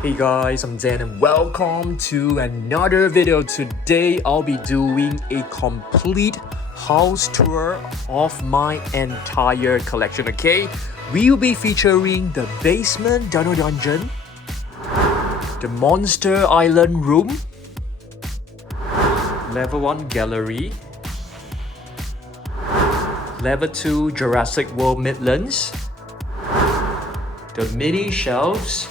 Hey guys, I'm Dan and welcome to another video. Today I'll be doing a complete house tour of my entire collection, okay? We'll be featuring the basement Dino Dungeon, the Monster Island room, Level 1 Gallery, Level 2 Jurassic World Midlands, the mini shelves,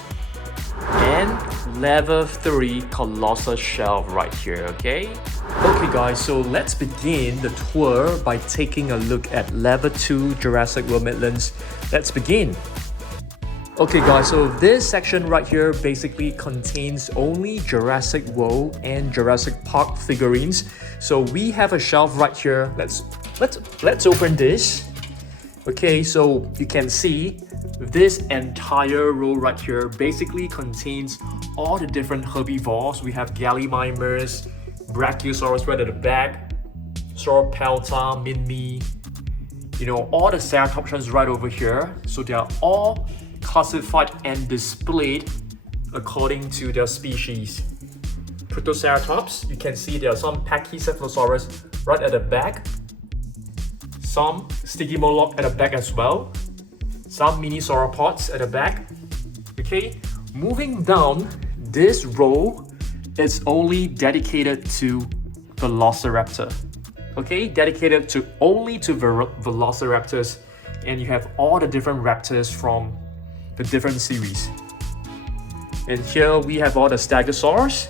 and level 3 Colossal shelf right here, okay? Okay guys, so let's begin the tour by taking a look at level 2 Jurassic World Midlands. Let's begin. Okay guys, so this section right here basically contains only Jurassic World and Jurassic Park figurines. So we have a shelf right here. Let's open this. Okay, so you can see this entire row right here basically contains all the different herbivores. We have Gallimimus, Brachiosaurus right at the back, Sauropelta, Minmi, all the ceratopsians right over here. So they are all classified and displayed according to their species. Protoceratops, you can see there are some Pachycephalosaurus right at the back, some Stygimoloch at the back as well, some mini sauropods at the back. Okay, moving down, this row is only dedicated to Velociraptor. Okay, dedicated to only to Velociraptors, and you have all the different raptors from the different series. And here we have all the Stegosaurus,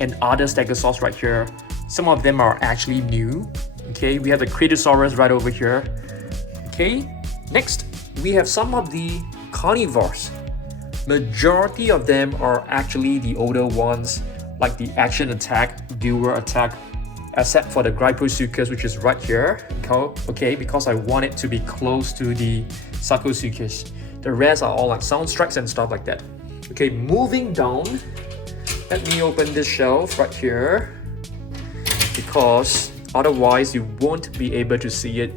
and other Stegosaurs right here. Some of them are actually new. Okay, we have the Cretosaurus right over here. Okay, next we have some of the carnivores. Majority of them are actually the older ones, like the Action Attack, Dual Attack, except for the Gryposuchus, which is right here. Okay, because I want it to be close to the Sarcosuchus. The rest are all like Sound Strikes and stuff like that. Okay, moving down, let me open this shelf right here, because otherwise you won't be able to see it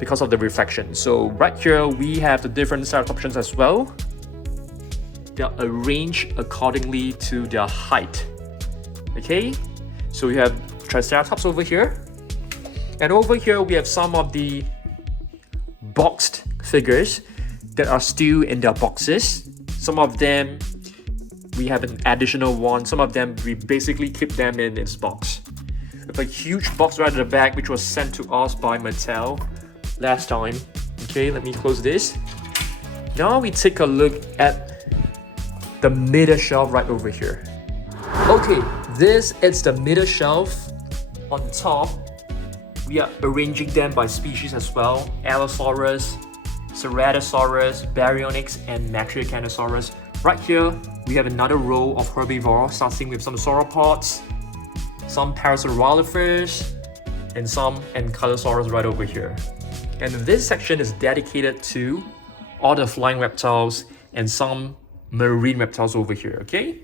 because of the reflection. So right here we have the different ceratopsians as well. They are arranged accordingly to their height. Okay, so we have Triceratops over here, and over here we have some of the boxed figures that are still in their boxes. Some of them we have an additional one, some of them we basically keep them in its box. With a huge box right at the back, which was sent to us by Mattel last time. Okay, let me close this. Now we take a look at the middle shelf right over here. Okay, this is the middle shelf. On top, we are arranging them by species as well. Allosaurus, Ceratosaurus, Baryonyx, and Metriacanosaurus. Right here, we have another row of herbivores, starting with some sauropods, some Parasaurolophers, and some Ankylosaurus right over here. And this section is dedicated to all the flying reptiles and some marine reptiles over here, okay?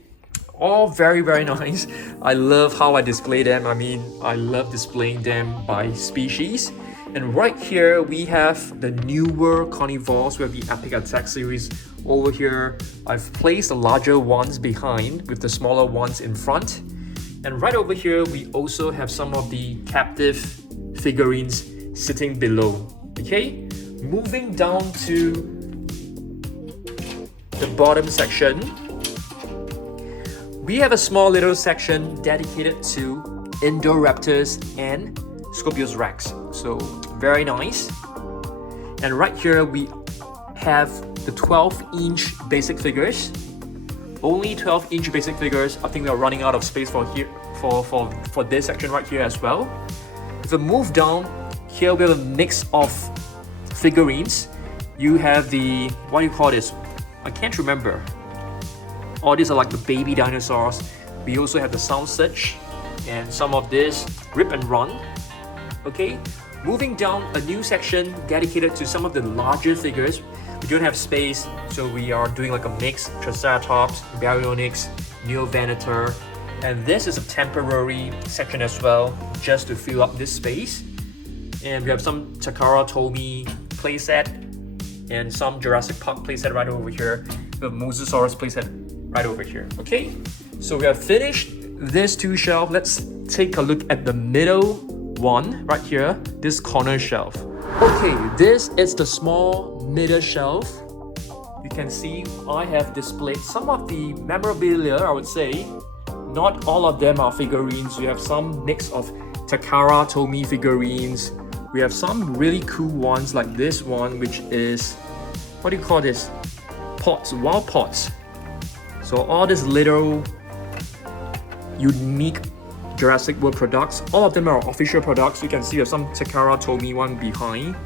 All very, very nice. I love how I display them. I mean, I love displaying them by species. And right here, we have the newer carnivores. We have the Epic Attack series over here. I've placed the larger ones behind with the smaller ones in front. And right over here, we also have some of the captive figurines sitting below. Okay, moving down to the bottom section, we have a small little section dedicated to Indoraptors and Scorpius Rex. So very nice. And right here we have the 12-inch basic figures. Only 12-inch basic figures. I think we are running out of space for this section right here as well. If we move down, here we have a mix of figurines. You have the, what do you call this? I can't remember. All these are like the baby dinosaurs. We also have the Sound Search and some of this Rip and Run. Okay, moving down, a new section dedicated to some of the larger figures. We don't have space, so we are doing like a mix: Triceratops, Baryonyx, Neovenator, and this is a temporary section as well, just to fill up this space. And we have some Takara Tomy playset, and some Jurassic Park playset right over here. The Mosasaurus playset right over here. Okay, so we have finished this two shelf. Let's take a look at the middle one right here, this corner shelf. Okay, this is the small middle shelf. You can see I have displayed some of the memorabilia, I would say. Not all of them are figurines. We have some mix of Takara Tomy figurines. We have some really cool ones like this one, which is, what do you call this? Pots, wild pots. So all these little unique Jurassic World products, all of them are official products. You can see there's some Takara Tomy one behind.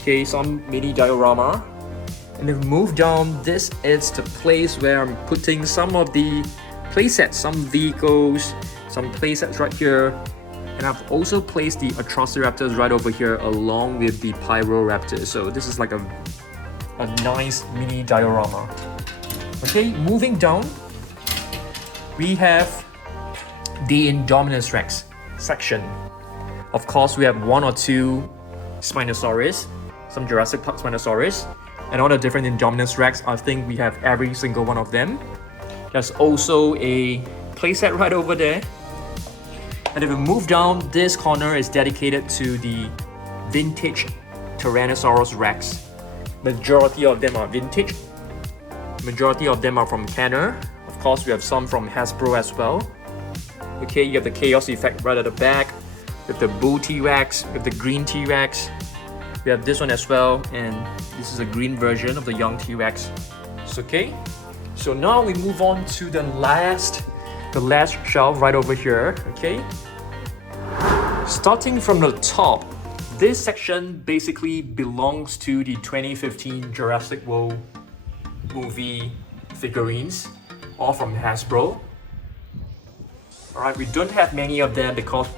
Okay, some mini diorama. And if we move down, this is the place where I'm putting some of the playsets, some vehicles, some playsets right here. And I've also placed the Apatosaurus right over here along with the Raptor. So this is like a nice mini diorama. Okay, moving down, we have the Indominus Rex section. Of course, we have one or two Spinosaurus, some Jurassic Park Spinosaurus, and all the different Indominus Rex. I think we have every single one of them. There's also a playset right over there. And if we move down, this corner is dedicated to the vintage Tyrannosaurus Rex. Majority of them are vintage. Majority of them are from Kenner. Of course, we have some from Hasbro as well. Okay, you have the chaos effect right at the back with the blue T-Rex, with the green T-Rex. We have this one as well, and this is a green version of the young T-Rex. It's okay. So now we move on to the last shelf right over here. Okay. Starting from the top, this section basically belongs to the 2015 Jurassic World movie figurines, all from Hasbro. Alright, we don't have many of them because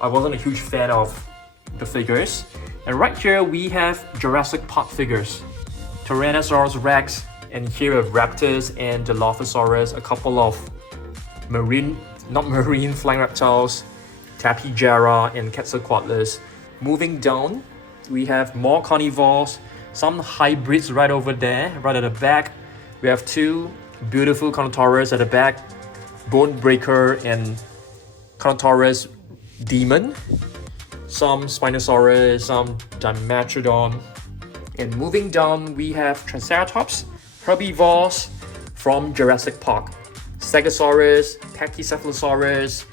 I wasn't a huge fan of the figures. And right here we have Jurassic Park figures. Tyrannosaurus Rex, and here we have Raptors and Dilophosaurus, a couple of not marine flying reptiles, Tapejara and Quetzalcoatlus. Moving down, we have more carnivores, some hybrids right over there, right at the back. We have two beautiful Carnotaurus at the back, Bone Breaker and Carnotaurus Demon. Some Spinosaurus, some Dimetrodon. And moving down, we have Triceratops, herbivores from Jurassic Park. Stegosaurus, Pachycephalosaurus,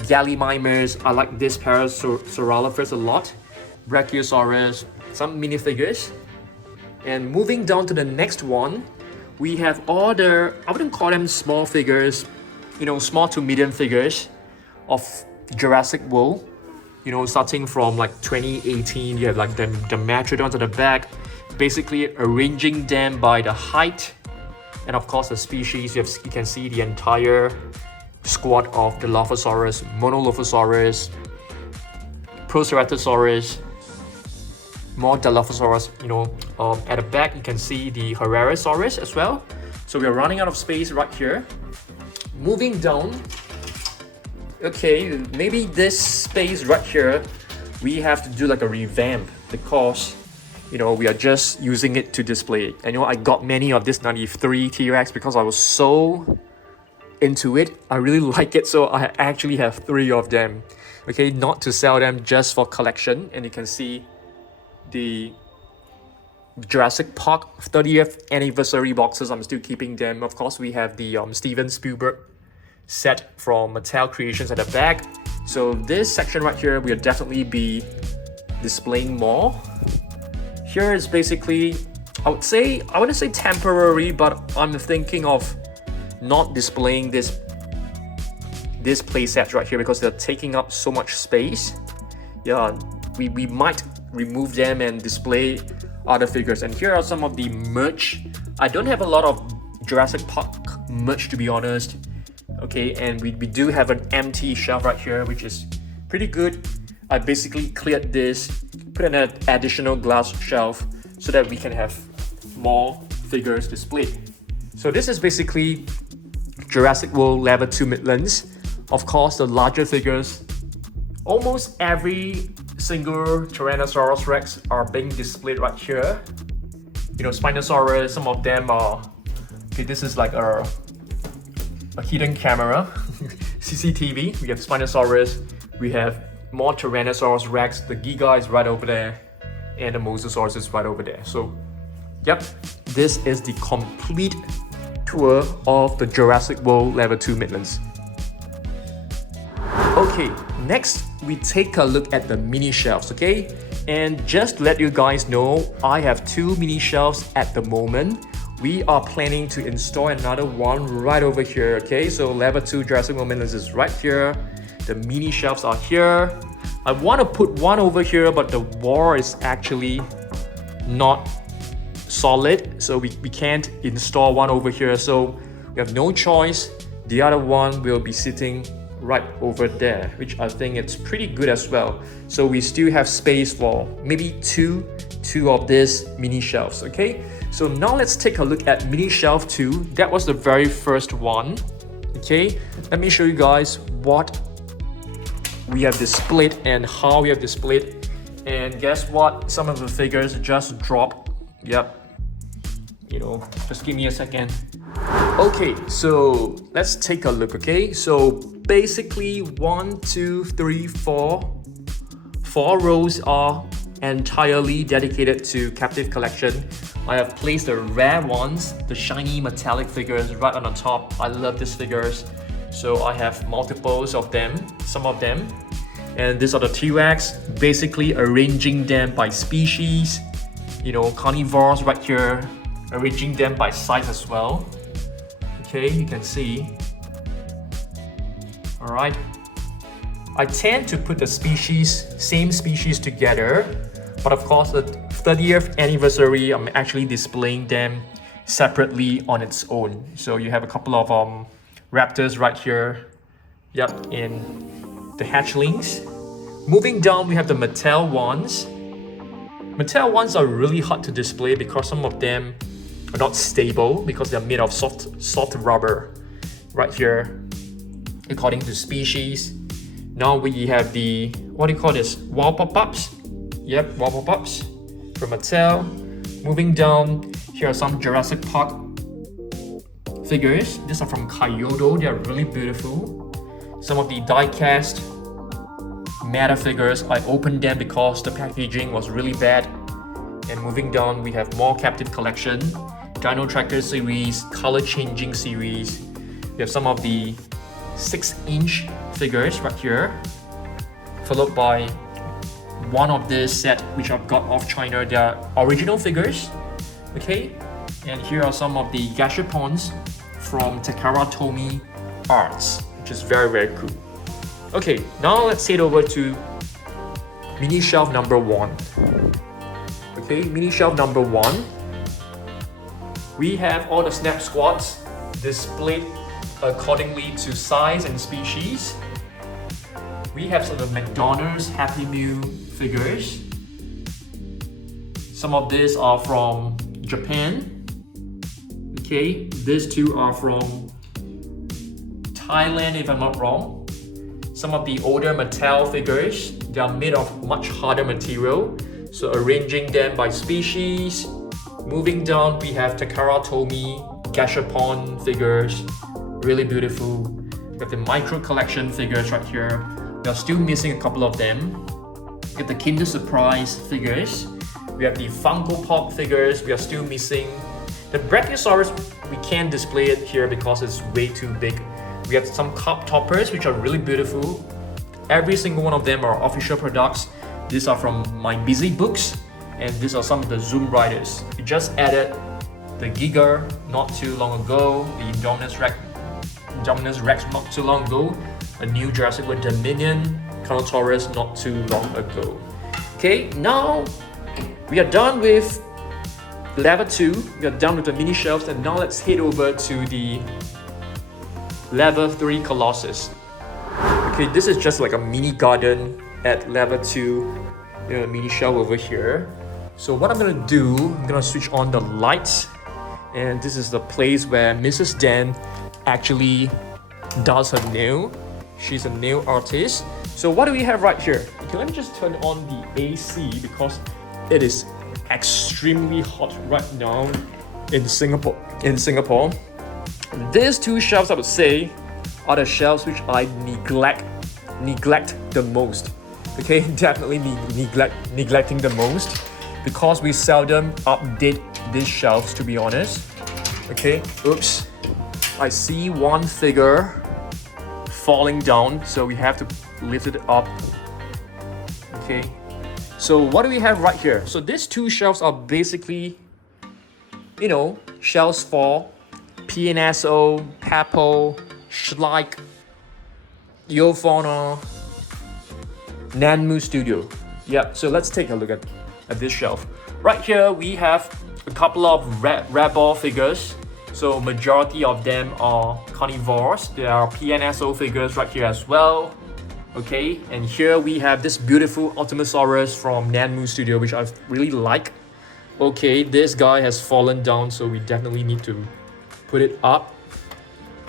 Gallimimus. I like this Parasaurolophus a lot. Brachiosaurus, some minifigures. And moving down to the next one, we have all the, I wouldn't call them small figures, small to medium figures of Jurassic World. Starting from like 2018, you have like the Dimetrodons at the back, basically arranging them by the height and of course the species. You can see the entire squad of the Dilophosaurus, Monolophosaurus, Proceratosaurus, more Dilophosaurus. At the back you can see the Herrerasaurus as well. So we are running out of space right here. Moving down, okay, maybe this space right here we have to do like a revamp because we are just using it to display it. I got many of this 93 T-Rex because I was so into it. I really like it, so I actually have 3 of them. Okay, not to sell them, just for collection. And you can see the Jurassic Park 30th anniversary boxes. I'm still keeping them. Of course, we have the Steven Spielberg set from Mattel Creations at the back. So this section right here, we'll definitely be displaying more. Here is basically, I wouldn't say temporary, but I'm thinking of not displaying this playset right here because they're taking up so much space. Yeah, we might remove them and display other figures. And here are some of the merch. I don't have a lot of Jurassic Park merch, to be honest. Okay, and we do have an empty shelf right here, which is pretty good. I basically cleared this, put an additional glass shelf so that we can have more figures displayed. So this is basically Jurassic World Level 2 Midlands. Of course, the larger figures, almost every single Tyrannosaurus Rex are being displayed right here. You know, Spinosaurus, some of them are, okay, this is like a hidden camera, CCTV. We have Spinosaurus, we have more Tyrannosaurus Rex, the Giga is right over there, and the Mosasaurus is right over there. So, yep, this is the complete tour of the Jurassic World Level 2 Midlands. Okay, next we take a look at the mini shelves, okay? And just to let you guys know, I have 2 mini shelves at the moment. We are planning to install another one right over here, okay? So Level 2 Jurassic World Midlands is right here. The mini shelves are here. I want to put one over here, but the wall is actually not solid, so we can't install one over here. So we have no choice. The other one will be sitting right over there, which I think it's pretty good as well. So we still have space for maybe two of these mini shelves, okay? So now let's take a look at mini shelf 2. That was the very first one, okay? Let me show you guys what we have displayed and how we have displayed. And guess what? Some of the figures just dropped. Yep. You know, just give me a second. Okay, so let's take a look, okay? So basically 1, 2, 3, 4 rows are entirely dedicated to captive collection. I have placed the rare ones, the shiny metallic figures right on the top. I love these figures. So I have multiples of them, some of them. And these are the T-Rex, basically arranging them by species. You know, carnivores right here, arranging them by size as well. Okay, you can see. Alright. I tend to put the same species together, but of course the 30th anniversary, I'm actually displaying them separately on its own. So you have a couple of Raptors right here. Yep, in the hatchlings. Moving down, we have the Mattel ones. Mattel ones are really hard to display because some of them are not stable because they're made of soft rubber right here, according to species. Now we have the, what do you call this? Wall pop-ups. Yep, wall pop-ups from Mattel. Moving down, here are some Jurassic Park figures. These are from Kyoto. They are really beautiful. Some of the die-cast matter figures, I opened them because the packaging was really bad. And moving down, we have more captive collection, Dino Tracker series, color changing series. We have some of the 6-inch figures right here, followed by one of this set which I've got off China. They are original figures, okay? And here are some of the gashapons from Takara Tomy Arts, which is very, very cool. Okay, now let's head over to mini shelf number 1. Okay, mini shelf number 1. We have all the Snap Squads displayed accordingly to size and species. We have some of the McDonald's Happy Meal figures. Some of these are from Japan. Okay, these two are from Thailand if I'm not wrong. Some of the older Mattel figures, they are made of much harder material. So arranging them by species. Moving down, we have Takara Tomy Gashapon figures, really beautiful. We have the micro collection figures right here. We are still missing a couple of them. We have the Kinder Surprise figures. We have the Funko Pop figures. We are still missing. The Brachiosaurus, we can't display it here because it's way too big. We have some cup toppers which are really beautiful. Every single one of them are official products. These are from my busy books, and these are some of the Zoom Riders. We just added the Giga not too long ago, the Indominus Rex not too long ago, a new Jurassic World Dominion, Giganotosaurus not too long ago. Okay, now we are done with level 2, we are done with the mini shelves, and now let's head over to the level 3 Colossus. Okay, this is just like a mini garden at level 2, mini shelf over here. So what I'm gonna do, I'm gonna switch on the lights, and this is the place where Mrs. Dan actually does her nail. She's a nail artist. So what do we have right here? Okay, let me just turn on the AC because it is extremely hot right now in Singapore. These two shelves, I would say, are the shelves which I neglect the most. Okay, definitely neglecting the most because we seldom update these shelves, to be honest. Okay, oops, I see one figure falling down, so we have to lift it up. Okay, so what do we have right here? So these two shelves are basically, you know, shelves for PNSO, Papo, Schleich, Fauna, Nanmu Studio. Yep, so let's take a look at this shelf. Right here we have a couple of Raptor figures. So majority of them are carnivores. There are PNSO figures right here as well. Okay, and here we have this beautiful Apatosaurus from Nanmu Studio, which I really like. Okay, this guy has fallen down, so we definitely need to put it up.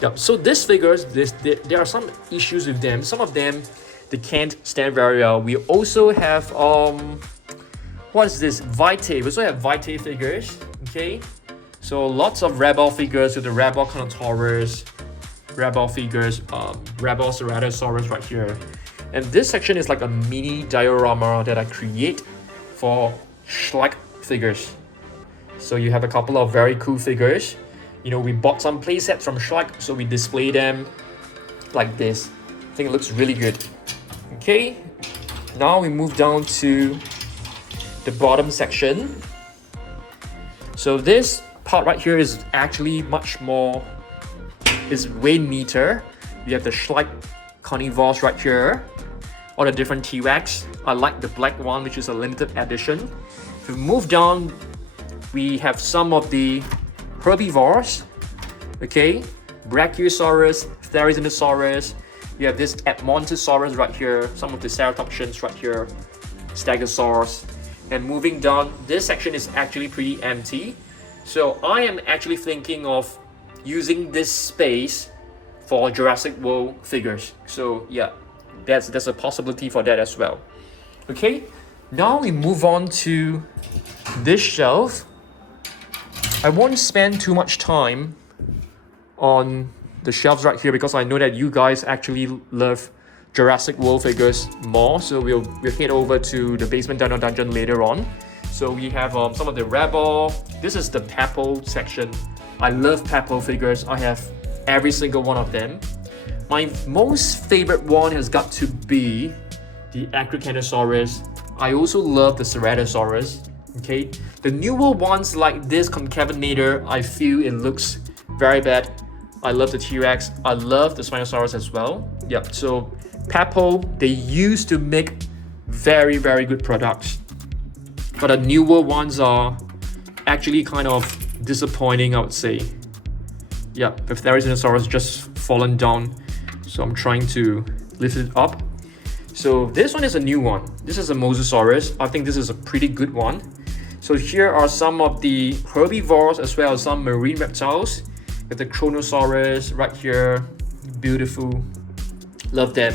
Yep. So these figures, there are some issues with them. Some of them, they can't stand very well. We also have what is this? Vitae. We also have Vitae figures. Okay, so lots of Rebel figures with the Rebel Giganotosaurus, Rebel figures, Rebel Herrerasaurus right here. And this section is like a mini diorama that I create for Schleich figures. So you have a couple of very cool figures. You know, we bought some playsets from Schleich, so we display them like this. I think it looks really good. Okay, now we move down to the bottom section. So this part right here is actually is way neater. We have the Schleich carnivores right here, all the different T-Rex. I like the black one, which is a limited edition. If we move down, we have some of the herbivores. Okay, Brachiosaurus, Herrerasaurus. We have this Apatosaurus right here, some of the ceratopsians right here, Stegosaurus. And moving down, this section is actually pretty empty. So I am actually thinking of using this space for Jurassic World figures. So yeah, there's a possibility for that as well. Okay, now we move on to this shelf. I won't spend too much time on the shelves right here because I know that you guys actually love Jurassic World figures more. So we'll head over to the basement Dino dungeon later on. So we have some of the Rebel. This is the Papo section. I love Papo figures. I have every single one of them. My most favorite one has got to be the Giganotosaurus. I also love the Herrerasaurus. Okay, the newer ones like this Concavenator, I feel it looks very bad. I love the T-Rex. I love the Spinosaurus as well. Yep, so Papo, they used to make very good products, but the newer ones are actually kind of disappointing, I would say. Yeah, the Herrerasaurus just fallen down, so I'm trying to lift it up. So this one is a new one. This is a Mosasaurus. I think this is a pretty good one. So here are some of the herbivores as well as some marine reptiles. With the Chronosaurus right here, beautiful, love them.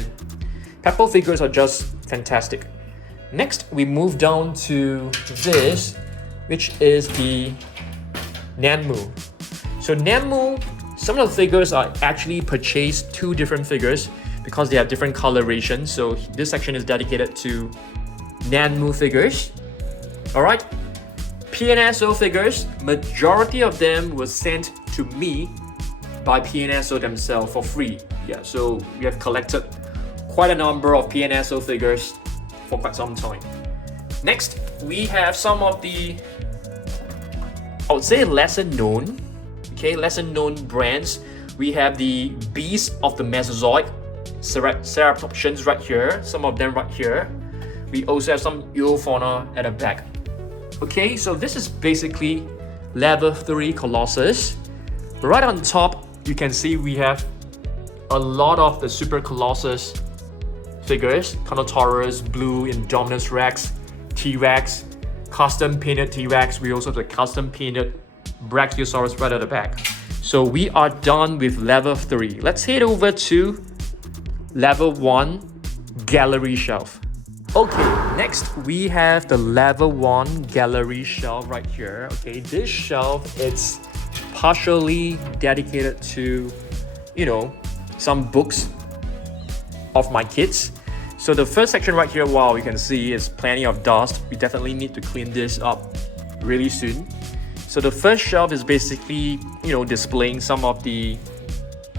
Papo figures are just fantastic. Next, we move down to this, which is the Nanmu. So Nanmu, some of the figures are actually purchased two different figures because they have different colorations. So this section is dedicated to Nanmu figures. All right, PNSO figures, majority of them was sent to me by PNSO themselves for free. Yeah, so we have collected quite a number of PNSO figures for quite some time. Next, we have some of the, I would say, lesser known brands. We have the Beasts of the Mesozoic, ceratopsians right here, some of them right here. We also have some Fauna at the back. Okay, so this is basically level 3 Colossus. Right on top, you can see we have a lot of the Super Colossus figures. Giganotosaurus, Blue, Indominus Rex, T-Rex, custom painted T-Rex. We also have the custom painted Brachiosaurus right at the back. So we are done with level 3. Let's head over to level 1 gallery shelf. Okay, Next, we have the level 1 gallery shelf right here. Okay, this shelf, it's partially dedicated to, you know, some books of my kids. So the first section right here, wow, you can see is plenty of dust. We definitely need to clean this up really soon. So the first shelf is basically, you know, displaying some of the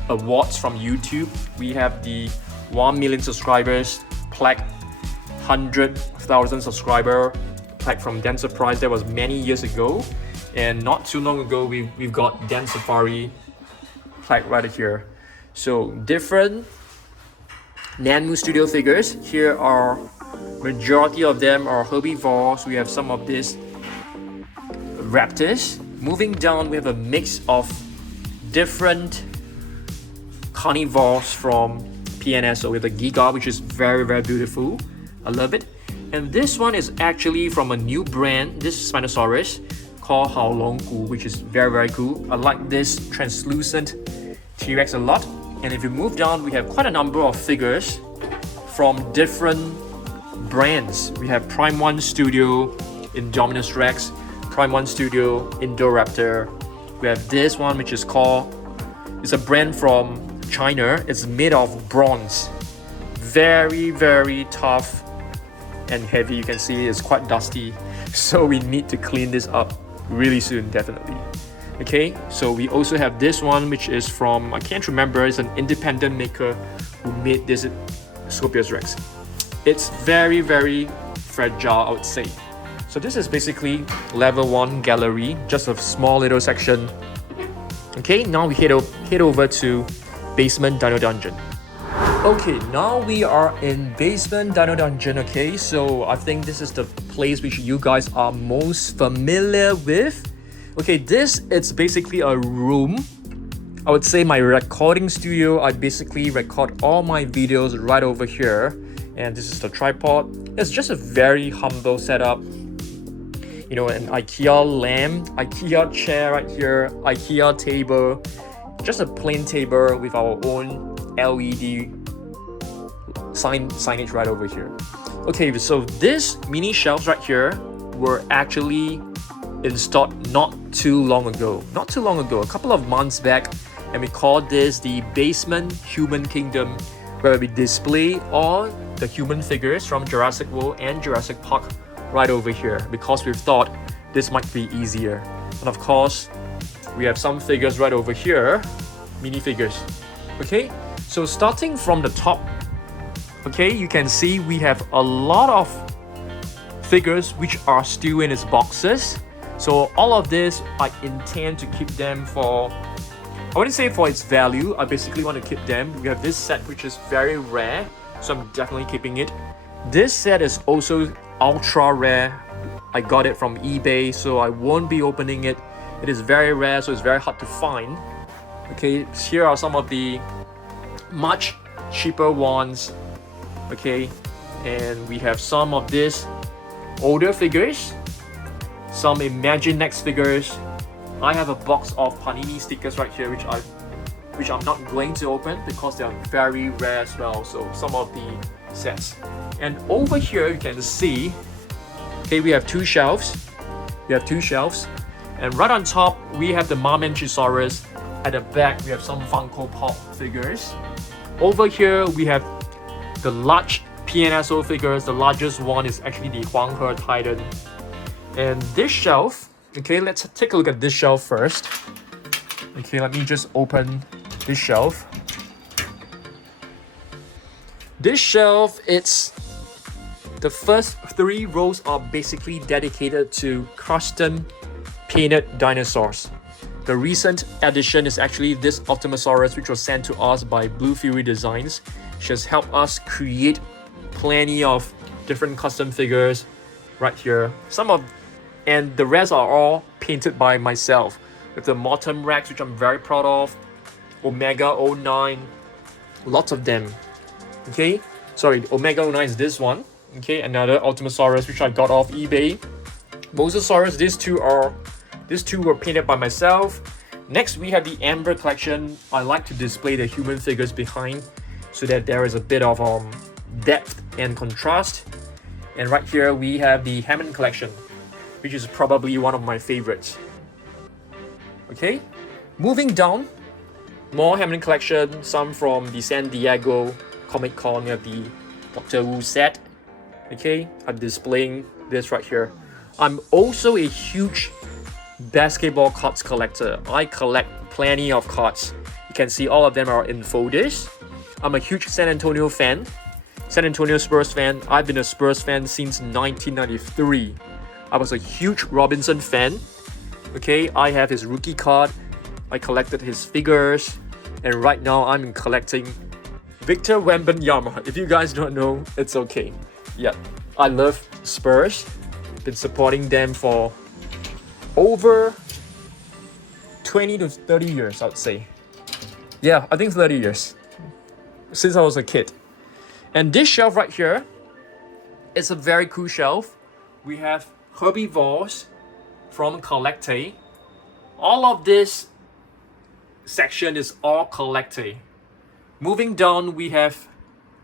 awards from YouTube. We have the 1 million subscribers plaque, 100,000 subscriber plaque from Dan Surprise. That was many years ago. And not too long ago, we've got Dan Safari plaque right here. So different Nanmu Studio figures. Here are majority of them are herbivores. We have some of these raptors. Moving down, we have a mix of different carnivores from PNS. We have the Giga, which is very, very beautiful. I love it. And this one is actually from a new brand. This is Spinosaurus called Haolonggu, which is very, very cool. I like this translucent T-Rex a lot. And if you move down, we have quite a number of figures from different brands. We have Prime 1 Studio, Indominus Rex, Prime 1 Studio, Indoraptor. We have this one, which is called, it's a brand from China. It's made of bronze. Very, very tough and heavy. You can see it's quite dusty. So we need to clean this up really soon, definitely. Okay, so we also have this one, which is from, I can't remember, it's an independent maker who made this Scorpius Rex. It's very, very fragile, I would say. So this is basically level 1 gallery, just a small little section. Okay, now we head over to basement Dino Dungeon. Okay, now we are in basement Dino Dungeon. Okay, so I think this is the place which you guys are most familiar with. Okay, this is basically a room. I would say my recording studio. I basically record all my videos right over here. And this is the tripod. It's just a very humble setup. You know, an IKEA lamp, IKEA chair right here, IKEA table. Just a plain table with our own LED signage right over here. Okay, so this mini shelves right here were actually installed not too long ago, a couple of months back, and we called this the basement human kingdom, where we display all the human figures from Jurassic World and Jurassic Park right over here, because we thought this might be easier. And of course, we have some figures right over here, mini figures. Okay, so starting from the top, okay, you can see we have a lot of figures which are still in its boxes. So all of this, I intend to keep them for, I wouldn't say for its value, I basically want to keep them. We have this set which is very rare, so I'm definitely keeping it. This set is also ultra rare. I got it from eBay, so I won't be opening it. It is very rare, so it's very hard to find. Okay, here are some of the much cheaper ones. Okay, and we have some of these older figures, some Imaginext figures. I have a box of Panini stickers right here, which I'm not going to open because they are very rare as well. So some of the sets. And over here you can see, okay, we have two shelves. And right on top we have the Mosasaurus. At the back we have some Funko Pop figures. Over here we have the large PNSO figures. The largest one is actually the Huanghe Titan. And this shelf, okay, let's take a look at this shelf first. Okay, let me just open this shelf. This shelf, it's the first 3 rows are basically dedicated to custom painted dinosaurs. The recent addition is actually this Apatosaurus, which was sent to us by Blue Fury Designs. She has helped us create plenty of different custom figures right here. And the rest are all painted by myself. With the Mortem Rex, which I'm very proud of. Omega 09, lots of them. Okay, sorry, Omega 09 is this one. Okay, another Ultimasaurus, which I got off eBay. Mosasaurus, these two were painted by myself. Next, we have the Amber collection. I like to display the human figures behind so that there is a bit of depth and contrast. And right here we have the Hammond collection, which is probably one of my favorites. Okay, moving down, more Hammond collection, some from the San Diego Comic Con. We have the Doctor Who set. Okay, I'm displaying this right here. I'm also a huge basketball cards collector. I collect plenty of cards. You can see all of them are in folders. I'm a huge San Antonio fan, San Antonio Spurs fan. I've been a Spurs fan since 1993. I was a huge Robinson fan. Okay, I have his rookie card. I collected his figures, and right now I'm collecting Victor Wembanyama. If you guys don't know, it's okay. Yeah, I love Spurs. Been supporting them for over 20 to 30 years, I'd say. Yeah, I think 30 years. Since I was a kid. And this shelf right here, it's a very cool shelf. We have herbivores from Collecte. All of this section is all Collecte. Moving down, we have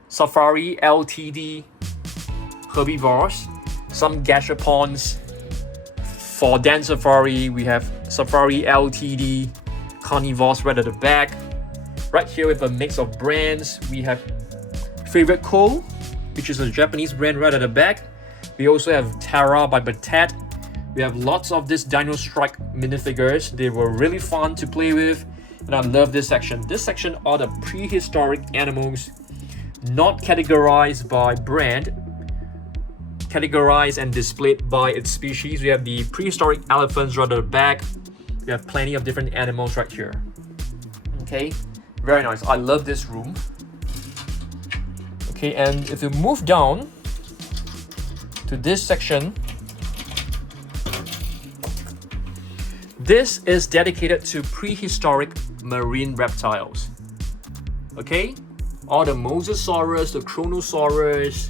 Safari Ltd herbivores, some gashapons. For Dan Safari, we have Safari Ltd carnivores right at the back. Right here with a mix of brands, we have Favorite Co, which is a Japanese brand right at the back. We also have Terra by Batat. We have lots of this Dino Strike minifigures. They were really fun to play with, and I love this section. This section are the prehistoric animals, not categorized by brand, categorized and displayed by its species. We have the prehistoric elephants right at the back. We have plenty of different animals right here. Okay, very nice. I love this room. Okay, and if you move down to this section, this is dedicated to prehistoric marine reptiles. Okay, all the Mosasaurus, the Kronosaurus,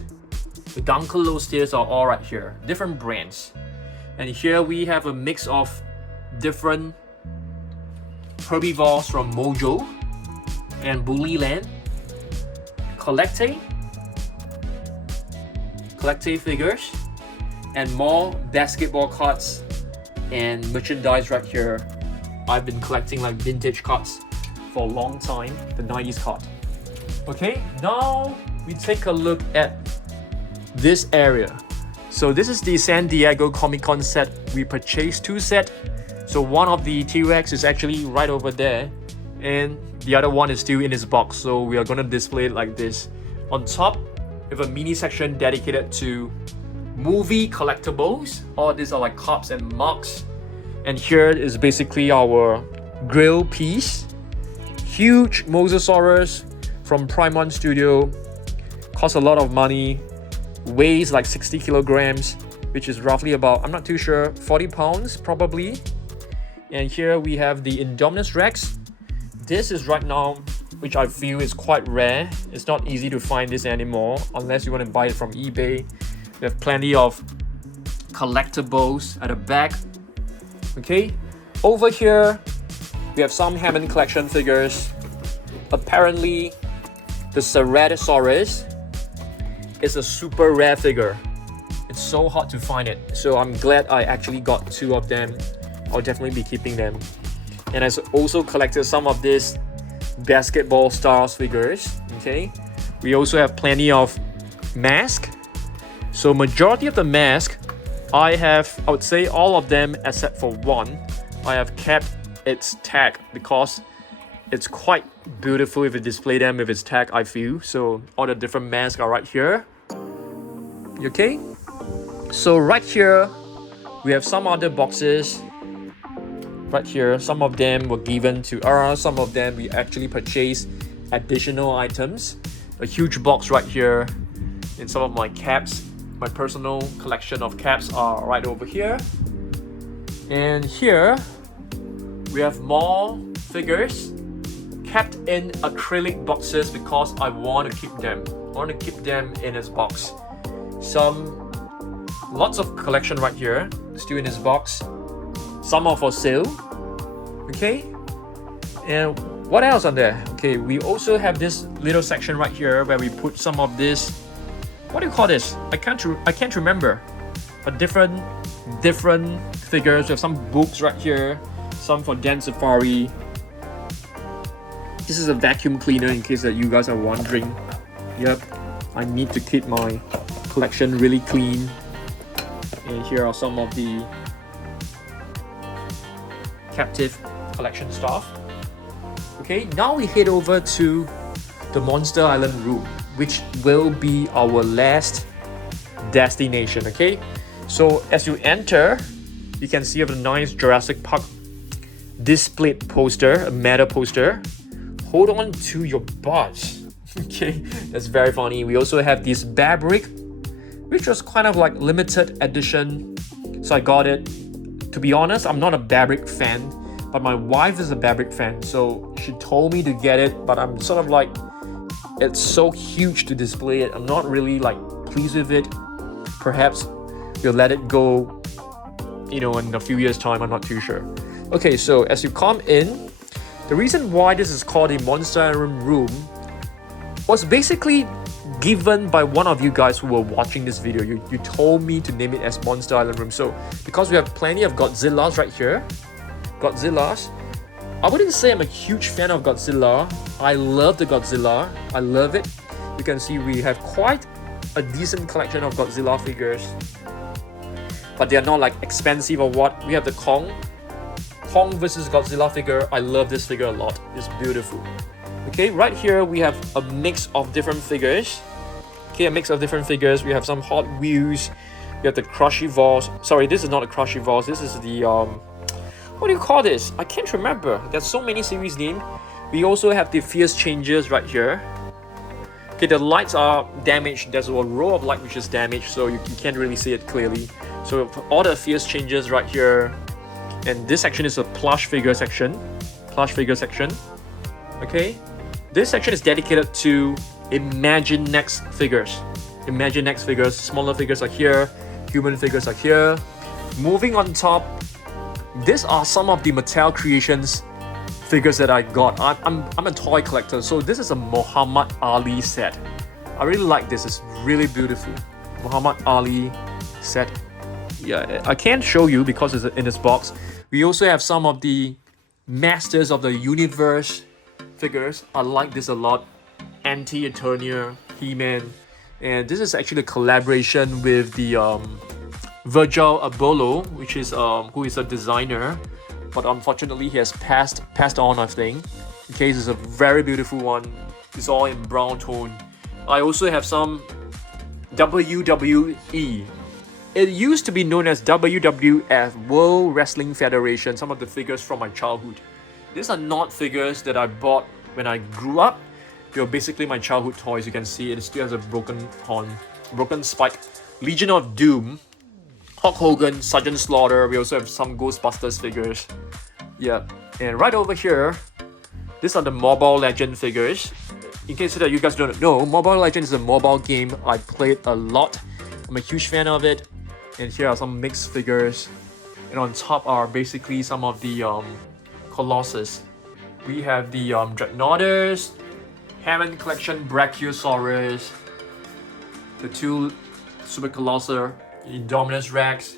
the Dunkelosters are all right here, different brands. And here we have a mix of different herbivores from Mojo and Bullyland, Collecte figures, and more basketball cards and merchandise right here. I've been collecting like vintage cards for a long time, the 90s card. Okay, now we take a look at this area. So this is the San Diego Comic Con set. We purchased 2 sets. So one of the T-Rex is actually right over there, and the other one is still in its box. So we are gonna display it like this. On top, we have a mini section dedicated to movie collectibles. All these are like cups and mugs. And here is basically our grill piece. Huge Mosasaurus from Primon Studio. Costs a lot of money. Weighs like 60 kilograms, which is roughly about, I'm not too sure, 40 pounds probably. And here we have the Indominus Rex. This is right now, which I feel is quite rare. It's not easy to find this anymore unless you want to buy it from eBay. We have plenty of collectibles at the back. Okay, over here we have some Hammond collection figures. Apparently the Herrerasaurus is a super rare figure. It's so hard to find it, so I'm glad I actually got 2 of them. I'll definitely be keeping them. And I also collected some of these basketball stars figures. Okay, we also have plenty of masks. So majority of the mask, I would say all of them except for one, I have kept its tag because it's quite beautiful if you display them with its tag, I feel. So all the different masks are right here. Okay, so right here we have some other boxes. Right here, some of them were given to us, some of them we actually purchased additional items. A huge box right here, and some of my caps. My personal collection of caps are right over here. And here we have more figures kept in acrylic boxes because I want to keep them. I want to keep them in its box. Lots of collection right here, still in this box. Some are for sale. Okay, and what else on there? Okay, we also have this little section right here where we put some of this what do you call this? I can't remember. But different figures. We have some books right here, some for dance safari. This is a vacuum cleaner in case that you guys are wondering. Yep, I need to keep my collection really clean. And here are some of the captive collection stuff. Okay, now we head over to the Monster Island room, which will be our last destination. Okay, so as you enter, you can see a nice Jurassic Park displayed poster, a meta poster. Hold on to your butts. Okay, that's very funny. We also have this Babrick, which was kind of like limited edition, so I got it. To be honest, I'm not a Babrick fan, but my wife is a Babrick fan, so she told me to get it, but I'm sort of like, it's so huge to display it. I'm not really like pleased with it. Perhaps we'll let it go, you know, in a few years time. I'm not too sure. Okay, so as you come in, the reason why this is called a Monster Island room was basically given by one of you guys who were watching this video. You told me to name it as Monster Island room. So because we have plenty of Godzillas right here, Godzillas, I wouldn't say I'm a huge fan of Godzilla. I love the Godzilla. I love it. You can see we have quite a decent collection of Godzilla figures, but they are not like expensive or what. We have the Kong versus Godzilla figure. I love this figure a lot. It's beautiful. Okay, right here we have a mix of different figures. Okay, a mix of different figures. We have some Hot Wheels. We have the Crushivores. Sorry, this is not a Crushivores. This is the what do you call this? I can't remember. There's so many series names. We also have the Fierce Changers right here. Okay, the lights are damaged. There's a row of light which is damaged, so you can't really see it clearly. So all the Fierce Changers right here. And this section is a plush figure section. Okay, this section is dedicated to Imaginext figures. Imaginext figures, smaller figures are here, human figures are here. Moving on top, these are some of the Mattel Creations figures that I got. I'm a toy collector, so this is a Muhammad Ali set. I really like this. It's really beautiful. Muhammad Ali set. Yeah, I can't show you because it's in this box. We also have some of the Masters of the Universe figures. I like this a lot. Anti-Eternia, He-Man, and this is actually a collaboration with the Virgil Abloh, which is who is a designer, but unfortunately he has passed on, I think. Okay, this is a very beautiful one. It's all in brown tone. I also have some WWE. It used to be known as WWF, World Wrestling Federation, some of the figures from my childhood. These are not figures that I bought when I grew up. They were basically my childhood toys. You can see it still has a broken horn, broken spike. Legion of Doom, Hulk Hogan, Sergeant Slaughter. We also have some Ghostbusters figures. Yeah, and right over here, these are the Mobile Legend figures. In case that you guys don't know, Mobile Legend is a mobile game I played a lot. I'm a huge fan of it. And here are some mixed figures. And on top are basically some of the Colossus. We have the Dreadnoughts, Hammond Collection Brachiosaurus, the two Super Colossal, Indominus Rex.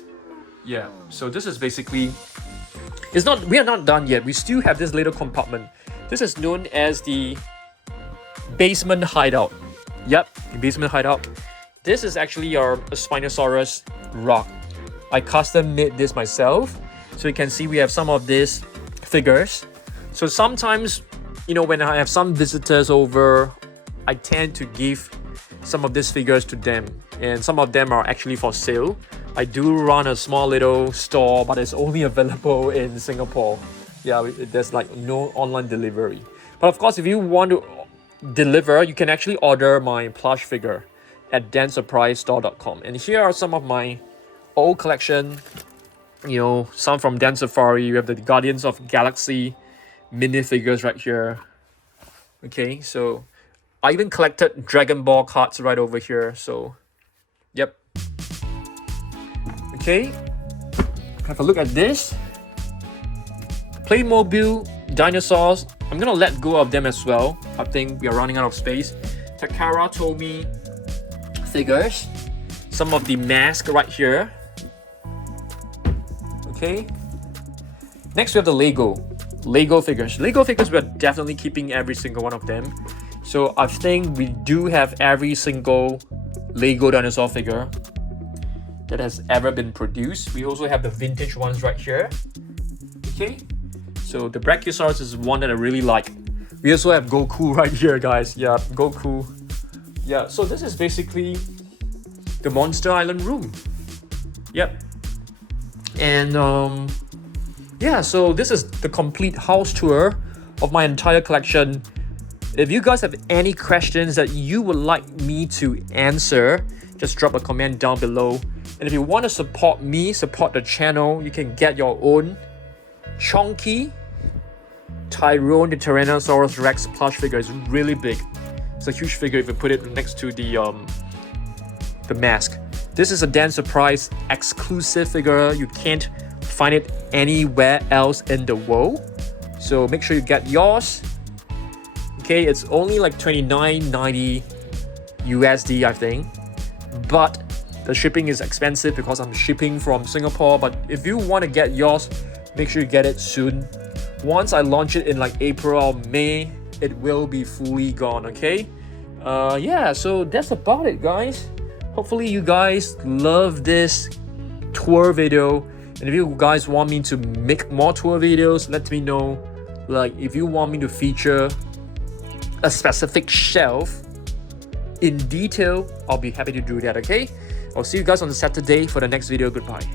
Yeah, so this is basically, we are not done yet. We still have this little compartment. This is known as the basement hideout. Yep, the basement hideout. This is actually a Spinosaurus rock. I custom made this myself. So you can see we have some of these figures. So sometimes, you know, when I have some visitors over, I tend to give some of these figures to them. And some of them are actually for sale. I do run a small little store, but it's only available in Singapore. Yeah, there's like no online delivery. But of course, if you want to deliver, you can actually order my plush figure at dancesurprisestore.com. And here are some of my old collection. You know, some from Dance Safari. You have the Guardians of Galaxy minifigures right here. Okay, so I even collected Dragon Ball cards right over here. So, yep. Okay, have a look at this. Playmobil Dinosaurs. I'm gonna let go of them as well. I think we are running out of space. Takara told me figures, some of the mask right here. Okay. Next we have the Lego figures. Lego figures, we're definitely keeping every single one of them. So I think we do have every single Lego dinosaur figure that has ever been produced. We also have the vintage ones right here. Okay. So the Brachiosaurus is one that I really like. We also have Goku right here, guys. Yeah, Goku. Yeah, so this is basically the Monster Island room. Yep. And yeah, so this is the complete house tour of my entire collection. If you guys have any questions that you would like me to answer, just drop a comment down below. And if you want to support me, support the channel, you can get your own chunky Tyrone the Tyrannosaurus Rex plush figure. Is really big. It's a huge figure if you put it next to the mask. This is a Dan Surprise exclusive figure. You can't find it anywhere else in the world. So make sure you get yours. Okay, it's only like $29.90 USD, I think. But the shipping is expensive because I'm shipping from Singapore. But if you want to get yours, make sure you get it soon. Once I launch it in like April or May, it will be fully gone, okay? Yeah, so that's about it, guys. Hopefully you guys love this tour video. And if you guys want me to make more tour videos, let me know. Like, if you want me to feature a specific shelf in detail, I'll be happy to do that, okay? I'll see you guys on Saturday for the next video. Goodbye.